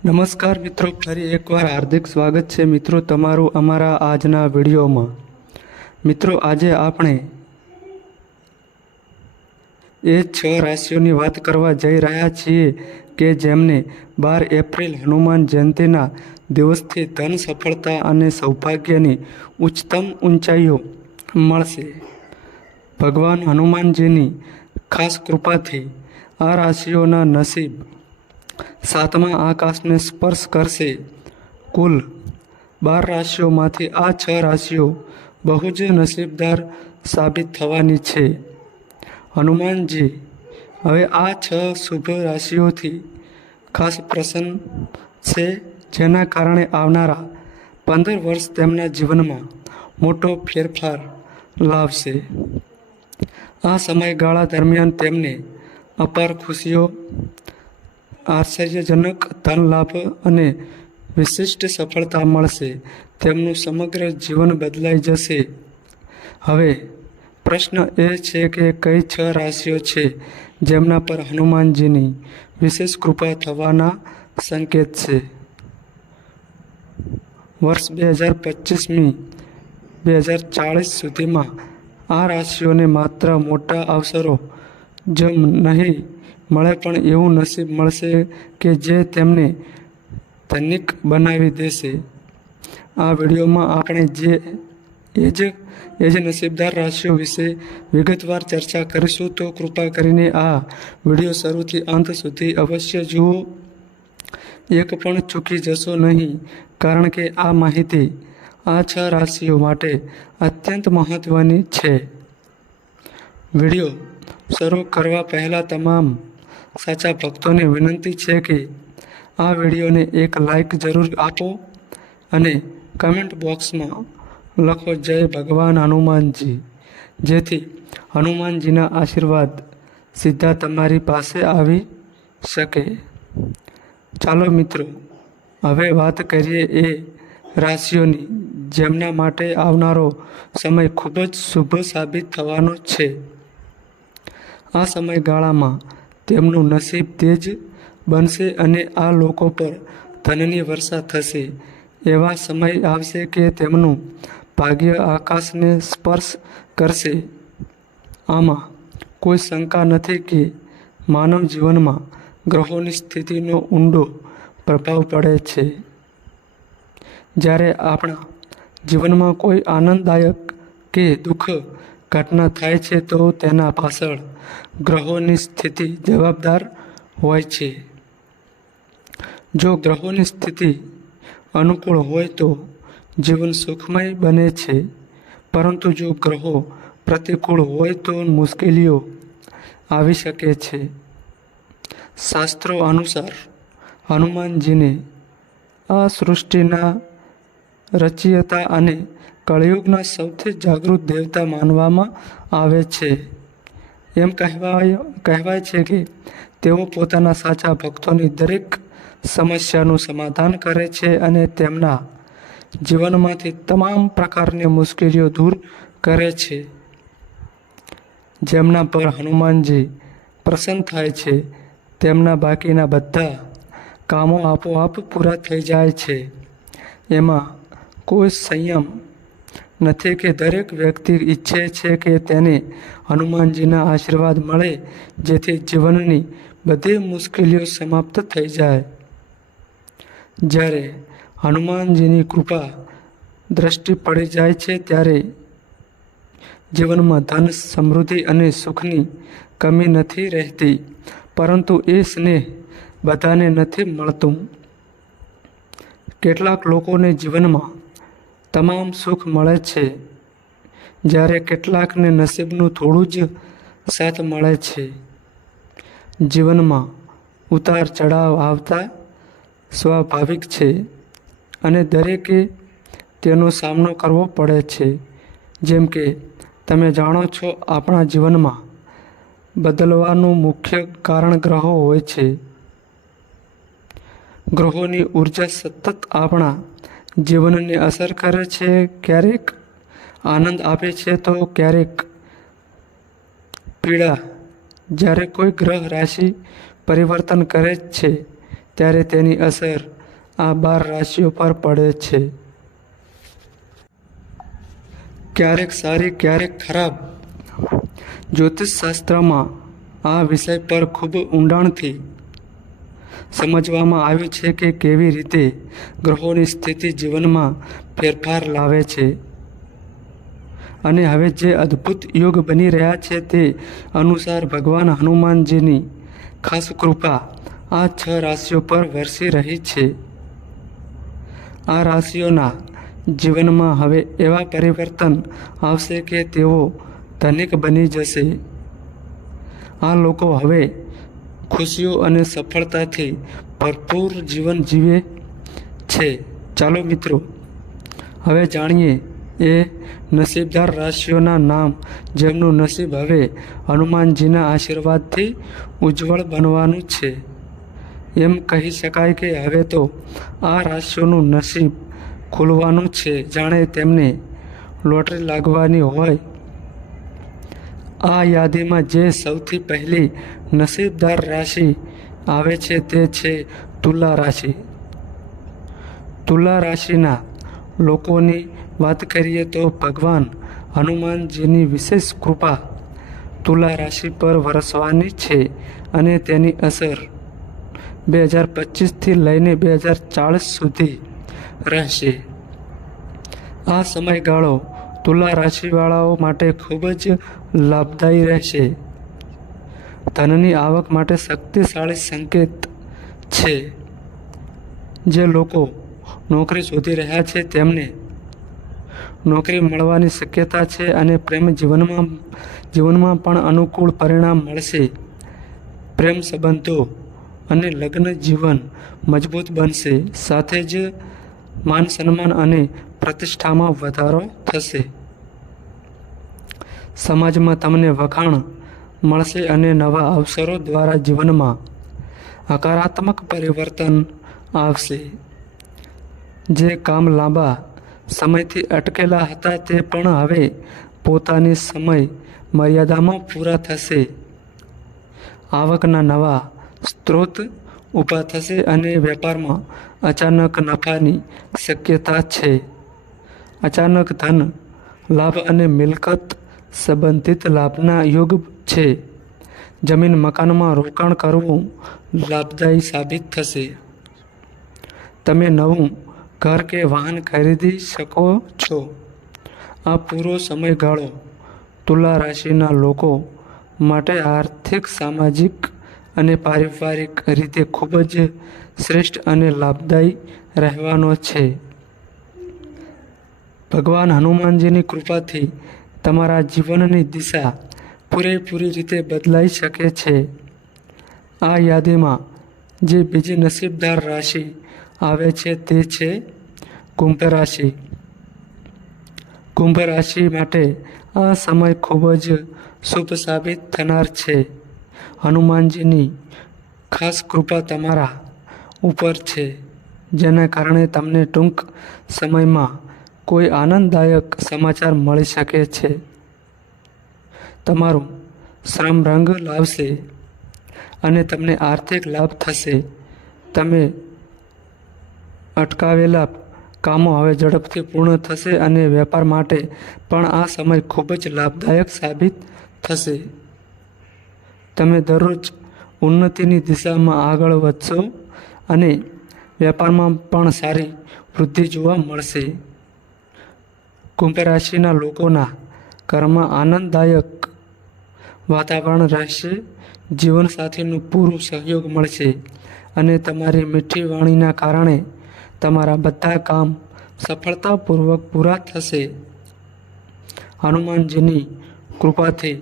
નમસ્કાર મિત્રો, ફરી એકવાર હાર્દિક સ્વાગત છે મિત્રો તમારું અમારા આજના વિડીયોમાં। મિત્રો, આજે આપણે એ 6 રાશિઓની વાત કરવા જઈ રહ્યા છીએ કે જેમને 12 એપ્રિલ હનુમાન જયંતિના દિવસથી ધન, સફળતા અને સૌભાગ્યની ઉચ્ચતમ ઊંચાઈઓ મળશે। ભગવાન હનુમાનજીની ખાસ કૃપાથી આ રાશિઓના નસીબ સાતમા આકાશને સ્પર્શ કરશે। કુલ 12 રાશિઓમાંથી આ 6 રાશિઓ બહુ જ નસીબદાર સાબિત થવાની છે। હનુમાનજી હવે આ 6 શુભ રાશિઓથી ખાસ પ્રસન્ન છે, જેના કારણે આવનારા 15 વર્ષ તેમના જીવનમાં મોટો ફેરફાર લાવશે। આ સમયગાળા દરમિયાન તેમને અપાર ખુશીઓ, આશ્ચર્યજનક ધન લાભ અને વિશિષ્ટ સફળતા મળશે। તેમનું સમગ્ર જીવન બદલાઈ જશે। હવે પ્રશ્ન એ છે કે કઈ 6 રાશિઓ છે જેમના પર હનુમાનજીની વિશેષ કૃપા થવાના સંકેત છે। વર્ષ 2025 2040 સુધીમાં આ રાશિઓને માત્ર મોટા અવસરો જ નહીં મળે પણ એવું નસીબ મળશે કે જે તેમને ધનિક બનાવી દેશે। આ વિડીયોમાં આપણે એ જ નસીબદાર રાશિઓ વિશે વિગતવાર ચર્ચા કરીશું, તો કૃપા કરીને આ વિડીયો શરૂથી અંત સુધી અવશ્ય જુઓ। એક પણ ચૂકી જશો નહીં, કારણ કે આ માહિતી આ 6 રાશિઓ માટે અત્યંત મહત્વની છે। વિડીયો શરૂ કરવા પહેલાં તમામ સાચા ભક્તોને વિનંતી છે કે આ વિડીયોને એક લાઈક જરૂર આપો અને કમેન્ટ બોક્સમાં લખો જય ભગવાન હનુમાનજી, જેથી હનુમાનજીના આશીર્વાદ સીધા તમારી પાસે આવી શકે। ચાલો મિત્રો, હવે વાત કરીએ એ રાશિઓની જેમના માટે આવનારો સમય ખૂબ જ શુભ સાબિત થવાનો છે। આ સમયગાળામાં તેમનું નસીબ તેજ બનશે અને આ લોકો પર ધનની વર્ષા થશે। એવા સમય આવશે કે તેમનું ભાગ્ય આકાશને સ્પર્શ કરશે। આમાં કોઈ શંકા નથી કે માનવ જીવનમાં ગ્રહોની સ્થિતિનો ઊંડો પ્રભાવ પડે છે। જ્યારે આપણા જીવનમાં કોઈ આનંદદાયક કે દુઃખ ઘટના થાય છે તો તેના પાછળ ગ્રહોની સ્થિતિ જવાબદાર હોય છે। જો ગ્રહોની સ્થિતિ અનુકૂળ હોય તો જીવન સુખમય બને છે, પરંતુ જો ગ્રહો પ્રતિકૂળ હોય તો મુશ્કેલીઓ આવી શકે છે। શાસ્ત્રો અનુસાર હનુમાનજીને આ સૃષ્ટિના રચયિતા અને કળિયુગના સૌથી જાગૃત દેવતા માનવામાં આવે છે। એમ કહેવાય છે કે તેઓ પોતાના સાચા ભક્તોની દરેક સમસ્યાનું સમાધાન કરે છે અને તેમના જીવનમાંથી તમામ પ્રકારની મુશ્કેલીઓ દૂર કરે છે। જેમના પર હનુમાનજી પ્રસન્ન થાય છે તેમના બાકીના બધા કામો આપોઆપ પૂરા થઈ જાય છે। એમાં કોઈ સંયમ નથી કે દરેક વ્યક્તિ ઈચ્છે છે કે તેને હનુમાનજીના આશીર્વાદ મળે, જેથી જીવનની બધી મુશ્કેલીઓ સમાપ્ત થઈ જાય। જ્યારે હનુમાનજીની કૃપા દ્રષ્ટિ પડી જાય છે ત્યારે જીવનમાં ધન, સમૃદ્ધિ અને સુખની કમી નથી રહેતી, પરંતુ એ સ્નેહ બધાને નથી મળતું। કેટલાક લોકોને જીવનમાં તમામ સુખ મળે છે, જ્યારે કેટલાકને નસીબનું થોડું જ સાથ મળે છે। જીવનમાં ઉતાર ચઢાવ આવતા સ્વાભાવિક છે અને દરેકે તેનો સામનો કરવો પડે છે। જેમ કે તમે જાણો છો, આપણા જીવનમાં બદલવાનું મુખ્ય કારણ ગ્રહો હોય છે। ગ્રહોની ઉર્જા સતત આપણા જીવનને અસર કરે છે, ક્યારેક આનંદ આપે છે તો ક્યારેક પીડા। જ્યારે કોઈ ગ્રહ રાશિ પરિવર્તન કરે છે ત્યારે તેની અસર આ 12 રાશિઓ પર પડે છે. ક્યારેક સારી ક્યારેક ખરાબ. જ્યોતિષશાસ્ત્રમાં આ વિષય પર ખૂબ ઊંડાણથી સમજવામાં આવ્યું છે કે કેવી રીતે ગ્રહોની સ્થિતિ જીવનમાં ફેરફાર લાવે છે. અને હવે જે અદ્ભુત યુગ બની રહ્યા છે તે અનુસાર ભગવાન હનુમાનજીની ખાસ કૃપા આ 6 રાશિઓ પર વરસી રહી છે. આ રાશિઓના જીવનમાં હવે એવા પરિવર્તન આવશે કે તેઓ ધનિક બની જશે. આ લોકો હવે ખુશીઓ અને સફળતાથી ભરપૂર જીવન જીવે છે. ચાલો મિત્રો, હવે જાણીએ એ નસીબદાર રાશિઓના નામ જેમનું નસીબ હવે હનુમાનજીના આશીર્વાદથી ઉજ્જવળ બનવાનું છે. એમ કહી શકાય કે હવે તો આ રાશિઓનું નસીબ ખુલવાનું છે, જાણે તેમને લોટરી લાગવાની હોય. આ યાદીમાં જે સૌથી પહેલી નસીબદાર રાશિ આવે છે તે છે તુલા રાશિ. તુલા રાશિના લોકોની વાત કરીએ તો ભગવાન હનુમાનજીની વિશેષ કૃપા તુલા રાશિ પર વરસવાની છે અને તેની અસર 2025થી લઈને 2040 સુધી રહેશે. આ સમયગાળો તુલા રાશિવાળાઓ માટે ખૂબ જ લાભદાયી રહેશે. ધનની આવક માટે શક્તિશાળી સંકેત છે. જે લોકો નોકરી શોધી રહ્યા છે તેમને નોકરી મળવાની શક્યતા છે અને પ્રેમ જીવનમાં પણ અનુકૂળ પરિણામ મળશે. પ્રેમ સંબંધો અને લગ્ન જીવન મજબૂત બનશે. સાથે જ માન સન્માન અને પ્રતિષ્ઠામાં વધારો થશે. સમાજમાં તમને વખાણ મળશે અને નવા અવસરો દ્વારા જીવનમાં હકારાત્મક પરિવર્તન આવશે. જે કામ લાંબા સમયથી અટકેલા હતા તે પણ હવે પોતાની સમય મર્યાદામાં પૂરા થશે. આવકના નવા સ્ત્રોત ઊભા થશે અને વેપારમાં અચાનક નફાની શક્યતા છે. અચાનક ધન લાભ અને મિલકત સંબંધિત લાભના યોગ છે. જમીન મકાનમાં રોકાણ કરવું લાભદાયી સાબિત થશે. તમે નવું ઘર કે વાહન ખરીદી શકો છો. આ પૂરો સમયગાળો તુલા રાશિના લોકો માટે આર્થિક, સામાજિક અને પારિવારિક રીતે ખૂબ જ શ્રેષ્ઠ અને લાભદાયી રહેવાનો છે. ભગવાન હનુમાનજીની કૃપાથી તમારા જીવનની દિશા પૂરેપૂરી રીતે બદલાઈ શકે છે. આ યાદીમાં જે બીજી નસીબદાર રાશિ આવે છે તે છે કુંભ રાશિ. કુંભ રાશિ માટે આ સમય ખૂબ જ શુભ સાબિત થનાર છે. હનુમાનજીની ખાસ કૃપા તમારા ઉપર છે, જેના કારણે તમને ટૂંક સમયમાં કોઈ આનંદદાયક સમાચાર મળી શકે છે. તમારું શ્રમ રંગ લાવશે અને તમને આર્થિક લાભ થશે. તમે અટકાવેલા કામો હવે ઝડપથી પૂર્ણ થશે અને વેપાર માટે પણ આ સમય ખૂબ જ લાભદાયક સાબિત થશે. તમે દરરોજ ઉન્નતિની દિશામાં આગળ વધશો અને વેપારમાં પણ સારી વૃદ્ધિ જોવા મળશે. કુંભ રાશિના લોકોના ઘરમાં આનંદદાયક વાતાવરણ રહેશે. જીવનસાથીનું પૂરું સહયોગ મળશે અને તમારી મીઠી વાણીના કારણે તમારા બધા કામ સફળતાપૂર્વક પૂરા થશે. હનુમાનજીની કૃપાથી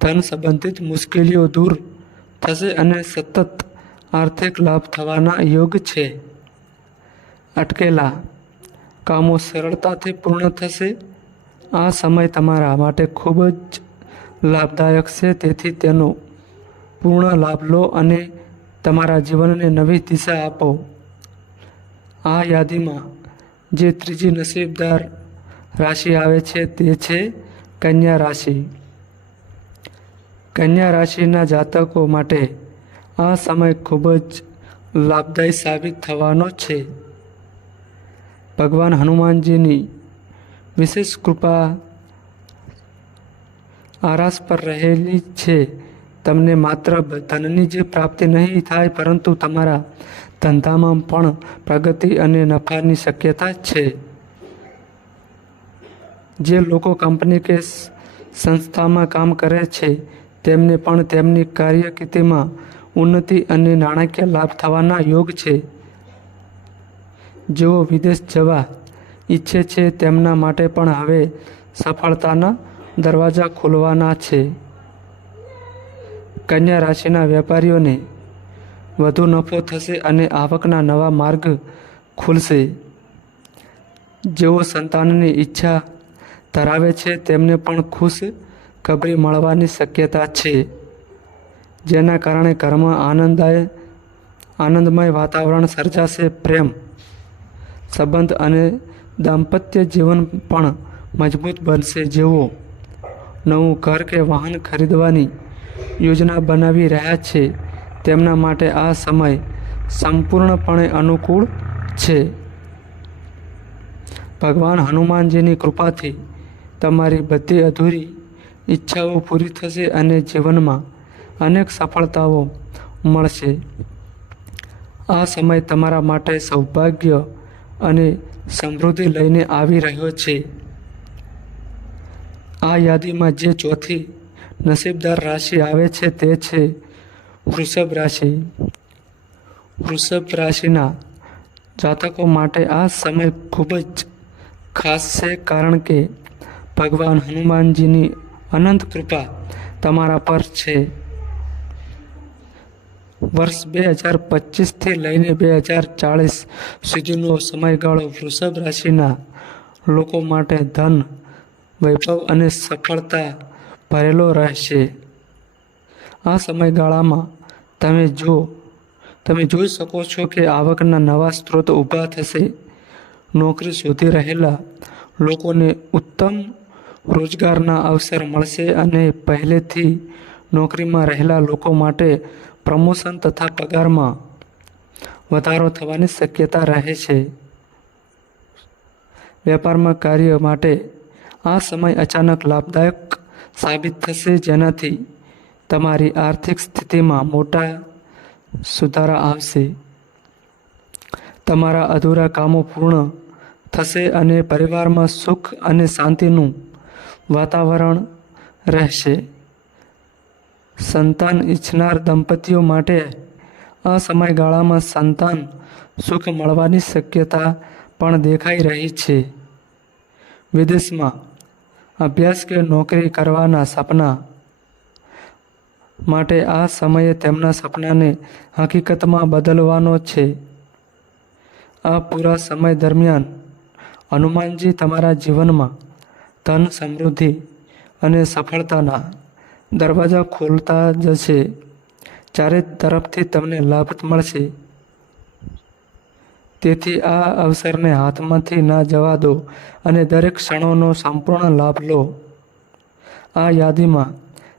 ધન સંબંધિત મુશ્કેલીઓ દૂર થશે અને સતત આર્થિક લાભ થવાના યોગ છે. અટકેલા કામો સરળતાથી પૂર્ણ થશે. આ સમય તમારા માટે ખૂબ જ લાભદાયક છે, તેથી તેનો પૂર્ણ લાભ લો અને તમારા જીવનને નવી દિશા આપો. આ યાદીમાં જે ત્રીજી નસીબદાર રાશિ આવે છે તે છે કન્યા રાશિ. કન્યા રાશિના જાતકો માટે આ સમય ખૂબ જ લાભદાયી સાબિત થવાનો છે. ભગવાન હનુમાનજીની વિશેષ કૃપા આરાસ પર રહેલી છે. તમને માત્ર ધનની જ પ્રાપ્તિ નહીં થાય, પરંતુ તમારા ધંધામાં પણ પ્રગતિ અને નફાની શક્યતા છે. જે લોકો કંપની કે સંસ્થામાં કામ કરે છે તેમને પણ તેમની કાર્યકિર્દીમાં ઉન્નતિ અને નાણાકીય લાભ થવાના યોગ છે. જેઓ વિદેશ જવા ઈચ્છે છે તેમના માટે પણ હવે સફળતાના દરવાજા ખુલવાના છે. કન્યા રાશિના વેપારીઓને વધુ નફો થશે અને આવકના નવા માર્ગ ખુલશે. જેઓ સંતાનની ઈચ્છા ધરાવે છે તેમને પણ ખુશ ખબરી મળવાની શક્યતા છે, જેના કારણે ઘરમાં આનંદમય વાતાવરણ સર્જાશે. પ્રેમ સંબંધ અને દાંપત્ય જીવન પણ મજબૂત બનશે. જેઓ નવું ઘર કે વાહન ખરીદવાની યોજના બનાવી રહ્યા છે તેમના માટે આ સમય સંપૂર્ણપણે અનુકૂળ છે. ભગવાન હનુમાનજીની કૃપાથી તમારી બધી અધૂરી ઈચ્છાઓ પૂરી થશે અને જીવનમાં અનેક સફળતાઓ મળશે. આ સમય તમારા માટે સૌભાગ્ય અને સમૃદ્ધિ લઈને આવી રહ્યો છે. આ યાદીમાં જે ચોથી નસીબદાર રાશિ આવે છે તે છે વૃષભ રાશિ. વૃષભ રાશિના જાતકો માટે આ સમય ખૂબ જ ખાસ છે, કારણ કે ભગવાન હનુમાનજીની અનંત કૃપા તમારા પર છે. વર્ષ 2025થી લઈને 2040 સુધીનો સમયગાળો વૃષભ રાશિના લોકો માટે ધન, વૈભવ અને સફળતા ભરેલો રહેશે. આ સમયગાળામાં તમે જોઈ શકો છો કે આવકના નવા સ્ત્રોત ઊભા થશે. નોકરી શોધી રહેલા લોકોને ઉત્તમ રોજગારના અવસર મળશે અને પહેલેથી નોકરીમાં રહેલા લોકો માટે પ્રમોશન તથા પગારમાં વધારો થવાની શક્યતા રહે છે. વેપારમાં કાર્ય માટે આ સમય અચાનક લાભદાયક સાબિત થશે, જેનાથી તમારી આર્થિક સ્થિતિમાં મોટા સુધારા આવશે. તમારા અધૂરા કામો પૂર્ણ થશે અને પરિવારમાં સુખ અને શાંતિનું વાતાવરણ રહેશે. સંતાન ઈચ્છનાર દંપતીઓ માટે આ સમયગાળામાં સંતાન સુખ મળવાની શક્યતા પણ દેખાઈ રહી છે. વિદેશમાં અભ્યાસ કે નોકરી કરવાના સપના માટે આ સમયે તેમના સપનાને હકીકતમાં બદલવાનો છે. આ પૂરા સમય દરમિયાન હનુમાનજી તમારા જીવનમાં ધન, સમૃદ્ધિ અને સફળતાના દરવાજા ખોલતા જશે. ચારે તરફથી તમને લાભ મળશે. તેથી આ અવસરને હાથમાંથી ના જવા દો અને દરેક ક્ષણોનો સંપૂર્ણ લાભ લો. આ યાદીમાં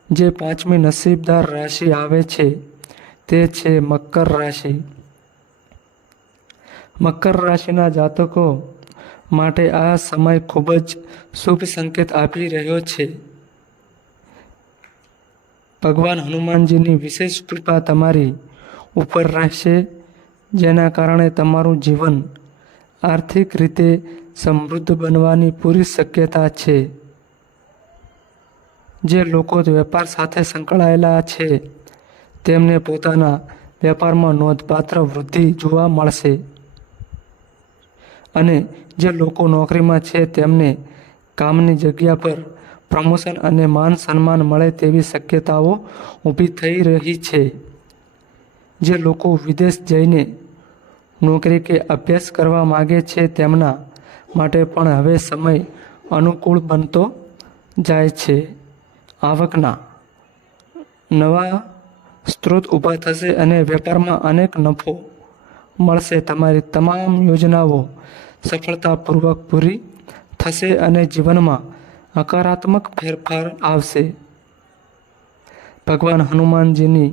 જે પાંચમી નસીબદાર રાશિ આવે છે તે છે મકર રાશિ. મકર રાશિના જાતકો માટે આ સમય ખૂબ જ શુભ સંકેત આપી રહ્યો છે. ભગવાન હનુમાનજીની વિશેષ કૃપા તમારી ઉપર રહેશે, જેના કારણે તમારું જીવન આર્થિક રીતે સમૃદ્ધ બનવાની પૂરી શક્યતા છે. જે લોકો વેપાર સાથે સંકળાયેલા છે તેમને પોતાના વેપારમાં નોંધપાત્ર વૃદ્ધિ જોવા મળશે અને જે લોકો નોકરીમાં છે તેમને કામની જગ્યા પર પ્રમોશન અને માન સન્માન મળે તેવી શક્યતાઓ ઊભી થઈ રહી છે. જે લોકો વિદેશ જઈને નોકરી કે અભ્યાસ કરવા માગે છે તેમના માટે પણ હવે સમય અનુકૂળ બનતો જાય છે. આવકના નવા સ્ત્રોત ઊભા થશે અને વેપારમાં અનેક નફો મળશે. તમારી તમામ યોજનાઓ સફળતાપૂર્વક પૂરી થશે અને જીવનમાં હકારાત્મક ફેરફાર આવશે. ભગવાન હનુમાનજીની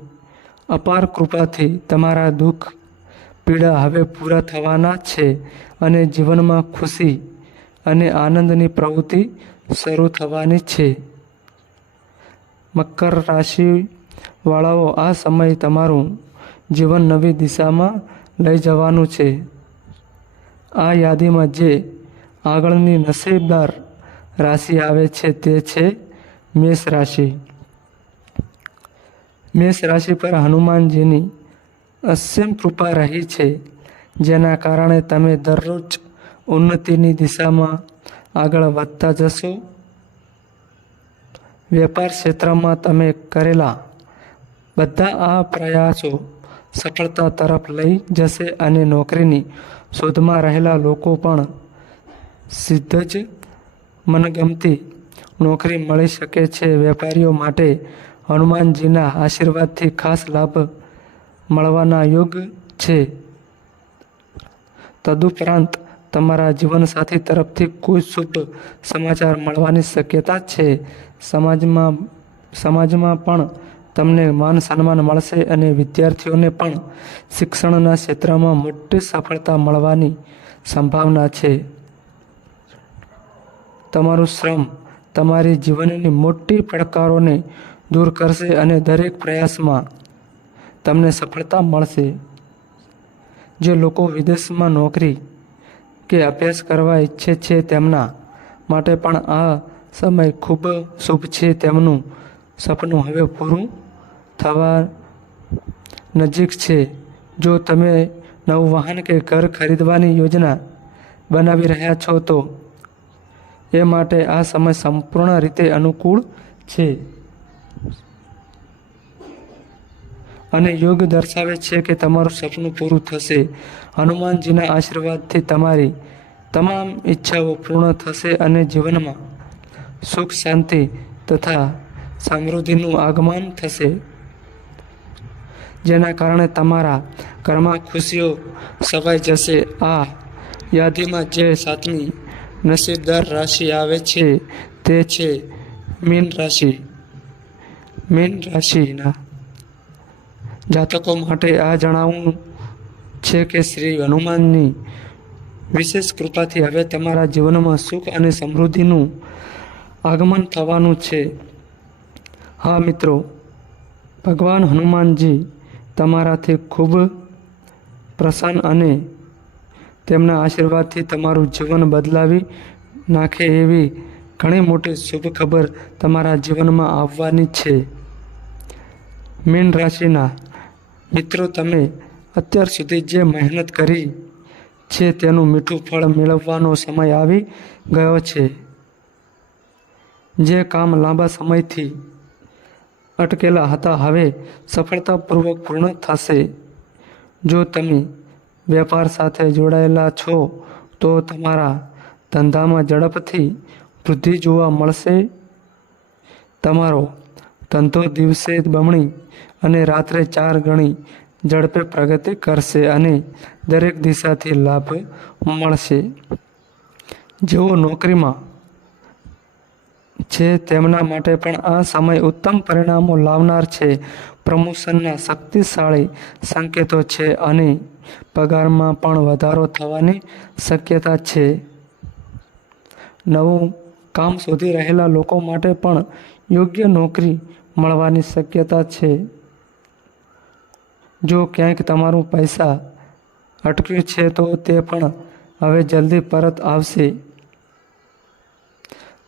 અપાર કૃપાથી તમારા દુઃખ પીડા હવે પૂરા થવાના છે અને જીવનમાં ખુશી અને આનંદની પ્રવૃત્તિ શરૂ થવાની છે. મકર રાશિવાળાઓ, આ સમય તમારું જીવન નવી દિશામાં લઈ જવાનું છે. આ યાદીમાં જે આગળની નસીબદાર રાશિ આવે છે તે છે મેષ રાશિ. મેષ રાશિ પર હનુમાનજીની અસીમ કૃપા રહી છે, જેના કારણે તમે દરરોજ ઉન્નતિની દિશામાં આગળ વધતા જશો. વેપાર ક્ષેત્રમાં તમે કરેલા બધા આ પ્રયાસો સફળતા તરફ લઈ જશે અને નોકરીની શોધમાં રહેલા લોકો પણ સીધા જ મનગમતી નોકરી મળી શકે છે. વેપારીઓ માટે હનુમાનજીના આશીર્વાદથી ખાસ લાભ મળવાના યોગ છે. તદુપરાંત તમારા જીવનસાથી તરફથી કોઈ શુભ સમાચાર મળવાની શક્યતા છે. સમાજમાં પણ તમને માન સન્માન મળશે અને વિદ્યાર્થીઓને પણ શિક્ષણના ક્ષેત્રમાં મોટી સફળતા મળવાની સંભાવના છે. તમારું શ્રમ તમારી જીવનની મોટી પડકારોને દૂર કરશે અને દરેક પ્રયાસમાં તમને સફળતા મળશે. જે લોકો વિદેશમાં નોકરી કે અભ્યાસ કરવા ઈચ્છે છે તેમના માટે પણ આ સમય ખૂબ શુભ છે. તેમનું સપનું હવે પૂરું થવા નજીક છે. જો તમે નવું વાહન કે ઘર ખરીદવાની યોજના બનાવી રહ્યા છો તો એ માટે આ સમય સંપૂર્ણ રીતે અનુકૂળ છે અને યોગ દર્શાવે છે કે તમારું સપનું પૂરું થશે. હનુમાનજીના આશીર્વાદથી તમારી તમામ ઈચ્છાઓ પૂર્ણ થશે અને જીવનમાં સુખ, શાંતિ તથા સમૃદ્ધિનું આગમન થશે, જેના કારણે તમારા ઘરમાં ખુશીઓ છવાઈ જશે. આ યાદીમાં જે 7મી નસીબદાર રાશિ આવે છે તે છે મીન રાશિ. મીન રાશિના જાતકો માટે આ જણાવવું છે કે શ્રી હનુમાનની વિશેષ કૃપાથી હવે તમારા જીવનમાં સુખ અને સમૃદ્ધિનું આગમન થવાનું છે. હા મિત્રો, ભગવાન હનુમાનજી તમારાથી ખૂબ પ્રસન્ન અને તેમના આશીર્વાદથી તમારું જીવન બદલાવી નાખે એવી ઘણી મોટી શુભ ખબર તમારા જીવનમાં આવવાની છે. મીન રાશિના મિત્રો, તમે અત્યાર સુધી જે મહેનત કરી છે તેનું મીઠું ફળ મેળવવાનો સમય આવી ગયો છે. જે કામ લાંબા સમયથી અટકેલા હતા હવે સફળતાપૂર્વક પૂર્ણ થશે. જો તમે વેપાર સાથે જોડાયેલા છો તો તમારા ધંધામાં ઝડપથી વૃદ્ધિ જોવા મળશે. તમારો ધંધો દિવસે બમણી અને રાત્રે 4 ગણી ઝડપે પ્રગતિ કરશે અને દરેક દિશાથી લાભ મળશે. જેઓ નોકરીમાં છે તેમના માટે પણ આ સમય ઉત્તમ પરિણામો લાવનાર છે. પ્રમોશનના શક્તિશાળી સંકેતો છે અને પગારમાં પણ વધારો થવાની શક્યતા છે. નવું કામ શોધી રહેલા લોકો માટે પણ યોગ્ય નોકરી મળવાની શક્યતા છે. જો ક્યાંક તમારું પૈસા અટક્યું છે તો તે પણ હવે જલ્દી પરત આવશે.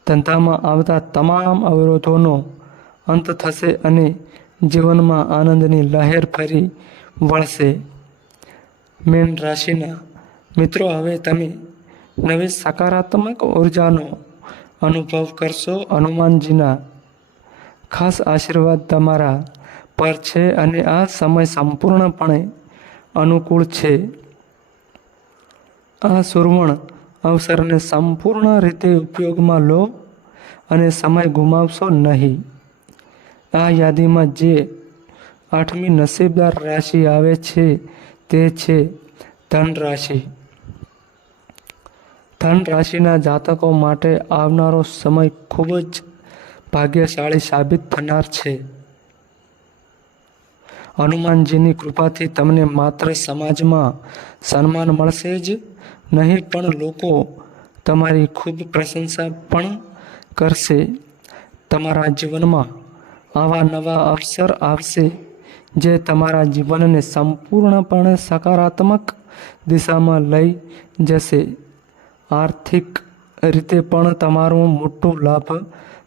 ધંધામાં આવતા તમામ અવરોધોનો અંત થશે અને જીવનમાં આનંદની લહેર ફરી વળશે. મીન રાશિના મિત્રો, હવે તમે નવી સકારાત્મક ઉર્જાનો અનુભવ કરશો. હનુમાનજીના ખાસ આશીર્વાદ તમારા પર છે અને આ સમય સંપૂર્ણપણે અનુકૂળ છે. આ સુવર્ણ અવસરને સંપૂર્ણ રીતે ઉપયોગમાં લો અને સમય ગુમાવશો નહીં. આ યાદીમાં જે 8મી નસીબદાર રાશિ આવે છે તે છે ધન રાશિ. ધન રાશિના જાતકો માટે આવનારો સમય ખૂબ જ ભાગ્યશાળી સાબિત થનાર છે. હનુમાનજીની કૃપાથી તમને માત્ર સમાજમાં સન્માન મળશે જ નહીં, પણ લોકો તમારી ખૂબ પ્રશંસા પણ કરશે. તમારા જીવનમાં આવા નવા અવસર આવશે જે તમારા જીવનને સંપૂર્ણપણે સકારાત્મક દિશામાં લઈ જશે. આર્થિક રીતે પણ તમારો મોટો લાભ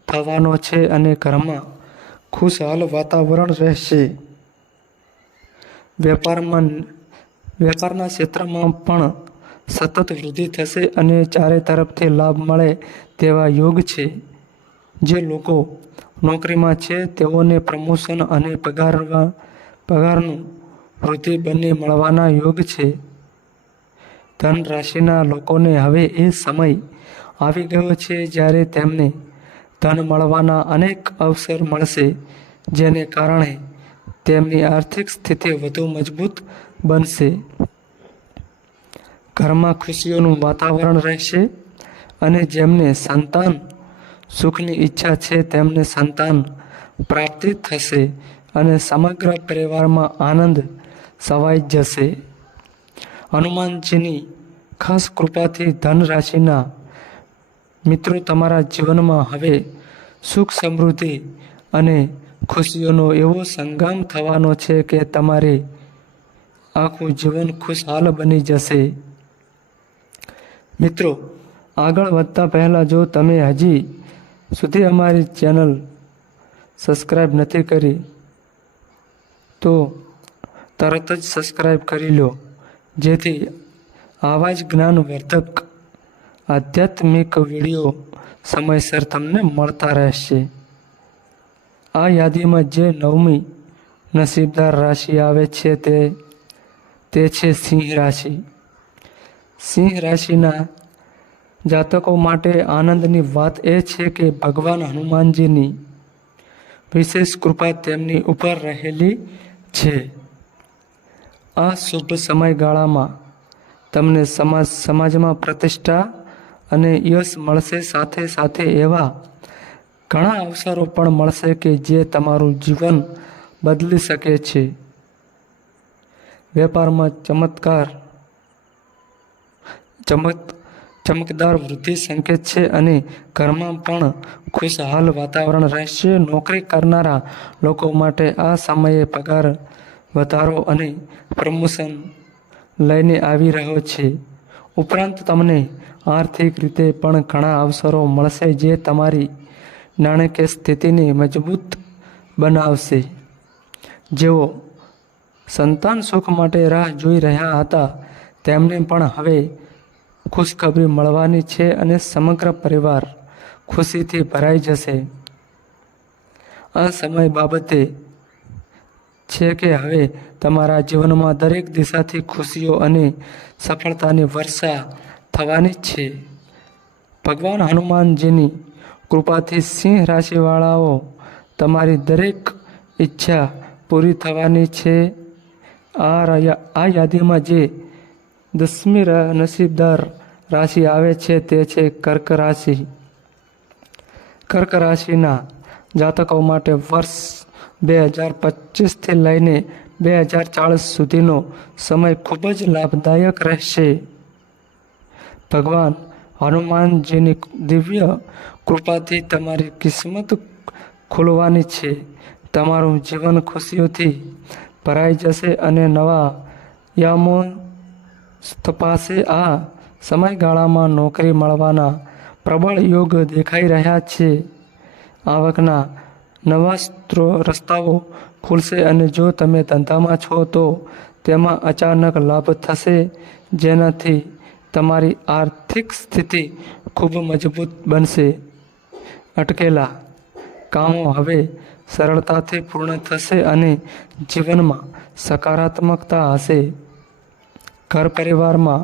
થવાનો છે અને ઘરમાં ખુશહાલ વાતાવરણ રહેશે. વેપારના ક્ષેત્રમાં પણ સતત વૃદ્ધિ થશે અને ચારે તરફથી લાભ મળે તેવા યોગ છે. જે લોકો નોકરીમાં છે તેઓને પ્રમોશન અને પગારનું વૃદ્ધિ બંને મળવાના યોગ છે. ધન રાશિના લોકોને હવે એ સમય આવી ગયો છે જ્યારે તેમને ધન મળવાના અનેક અવસર મળશે, જેને કારણે તેમની આર્થિક સ્થિતિ વધુ મજબૂત બનશે. ઘરમાં ખુશીઓનું વાતાવરણ રહેશે અને જેમને સંતાન સુખની ઈચ્છા છે તેમને સંતાન પ્રાપ્તિ થશે અને સમગ્ર પરિવારમાં આનંદ છવાઈ જશે. હનુમાનજીની ખાસ કૃપાથી ધન રાશિના મિત્રો તમારા જીવનમાં હવે સુખ, સમૃદ્ધિ અને ખુશીઓનો એવો સંગમ થવાનો છે કે તમારે આખું જીવન ખુશહાલ બની જશે. મિત્રો, આગળ વધતા પહેલાં જો તમે હજી સુધી અમારી ચેનલ સબસ્ક્રાઈબ નથી કરી તો તરત જ સબસ્ક્રાઈબ કરી લો, જેથી આવા જ જ્ઞાનવર્ધક આધ્યાત્મિક વિડીયો સમયસર તમને મળતા રહેશે. આ યાદીમાં જે 9મી નસીબદાર રાશિ આવે છે તે છે સિંહ રાશિ. સિંહ રાશિના જાતકો માટે આનંદની વાત એ છે કે ભગવાન હનુમાનજીની વિશેષ કૃપા તેમની ઉપર રહેલી છે. આ શુભ સમયગાળામાં તમને સમાજમાં પ્રતિષ્ઠા અને યશ મળશે. સાથે સાથે એવા ઘણા અવસરો પણ મળશે કે જે તમારું જીવન બદલી શકે છે. વેપારમાં ચમકદાર વૃદ્ધિ સંકેત છે અને ઘરમાં પણ ખુશહાલ વાતાવરણ રહેશે. નોકરી કરનારા લોકો માટે આ સમયે પગાર વધારો અને પ્રમોશન લઈને આવી રહ્યો છે. ઉપરાંત તમને આર્થિક રીતે પણ ઘણા અવસરો મળશે જે તમારી નાણાકીય સ્થિતિને મજબૂત બનાવશે. જેઓ સંતાન સુખ માટે રાહ જોઈ રહ્યા હતા તેમને પણ હવે ખુશખબરી મળવાની છે અને સમગ્ર પરિવાર ખુશીથી ભરાઈ જશે. આ સમય બાબતે છે કે હવે તમારા જીવનમાં દરેક દિશાથી ખુશીઓ અને સફળતાની વર્ષા થવાની છે. ભગવાન હનુમાનજીની કૃપાથી સિંહ રાશિવાળાઓ તમારી દરેક ઈચ્છા પૂરી થવાની છે. આ યાદીમાં જે 10મી નસીબદાર રાશિ આવે છે તે છે કર્ક રાશિ. કર્ક રાશિના જાતકો માટે વર્ષ 2025થી લઈને 2040 સુધીનો સમય ખૂબ જ લાભદાયક રહેશે. ભગવાન હનુમાનજીની દિવ્ય કૃપાથી તમારી કિસ્મત ખુલવાની છે. તમારું જીવન ખુશીઓથી ભરાઈ જશે અને નવા યામો તપાસે. આ સમયગાળામાં નોકરી મળવાના પ્રબળ યોગ દેખાઈ રહ્યા છે. આવકના નવા રસ્તાઓ ખુલશે અને જો તમે ધંધામાં છો તો તેમાં અચાનક લાભ થશે, જેનાથી તમારી આર્થિક સ્થિતિ ખૂબ મજબૂત બનશે. અટકેલા કામો હવે સરળતાથી પૂર્ણ થશે અને જીવનમાં સકારાત્મકતા હશે. ઘર પરિવારમાં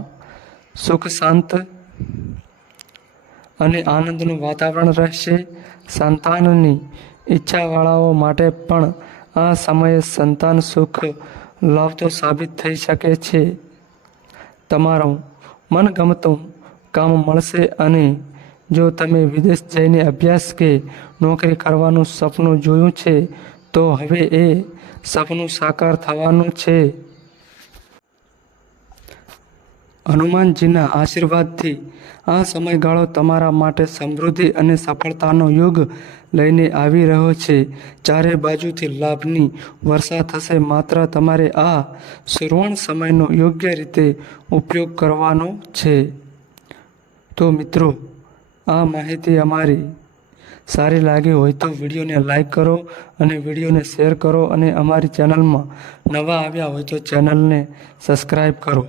સુખ, શાંત અને આનંદનું વાતાવરણ રહેશે. સંતાનની ઈચ્છાવાળાઓ માટે પણ આ સમયે સંતાન સુખ લાવતો સાબિત થઈ શકે છે. તમારું મનગમતું કામ મળશે અને જો તમે વિદેશ જઈને અભ્યાસ કે નોકરી કરવાનું સપનું જોયું છે તો હવે એ સપનું સાકાર થવાનું છે. હનુમાનજીના આશીર્વાદથી આ સમયગાળો તમારા માટે સમૃદ્ધિ અને સફળતાનો યુગ લઈને આવી રહ્યો છે. ચારે બાજુથી લાભની વર્ષા થશે. માત્ર તમારે આ સુવર્ણ સમયનો યોગ્ય રીતે ઉપયોગ કરવાનો છે. તો મિત્રો, આ માહિતી અમારી સારી લાગી હોય તો વિડીયોને લાઈક કરો અને વિડીયોને શેર કરો અને અમારી ચેનલમાં નવા આવ્યા હોય તો ચેનલને સબસ્ક્રાઈબ કરો.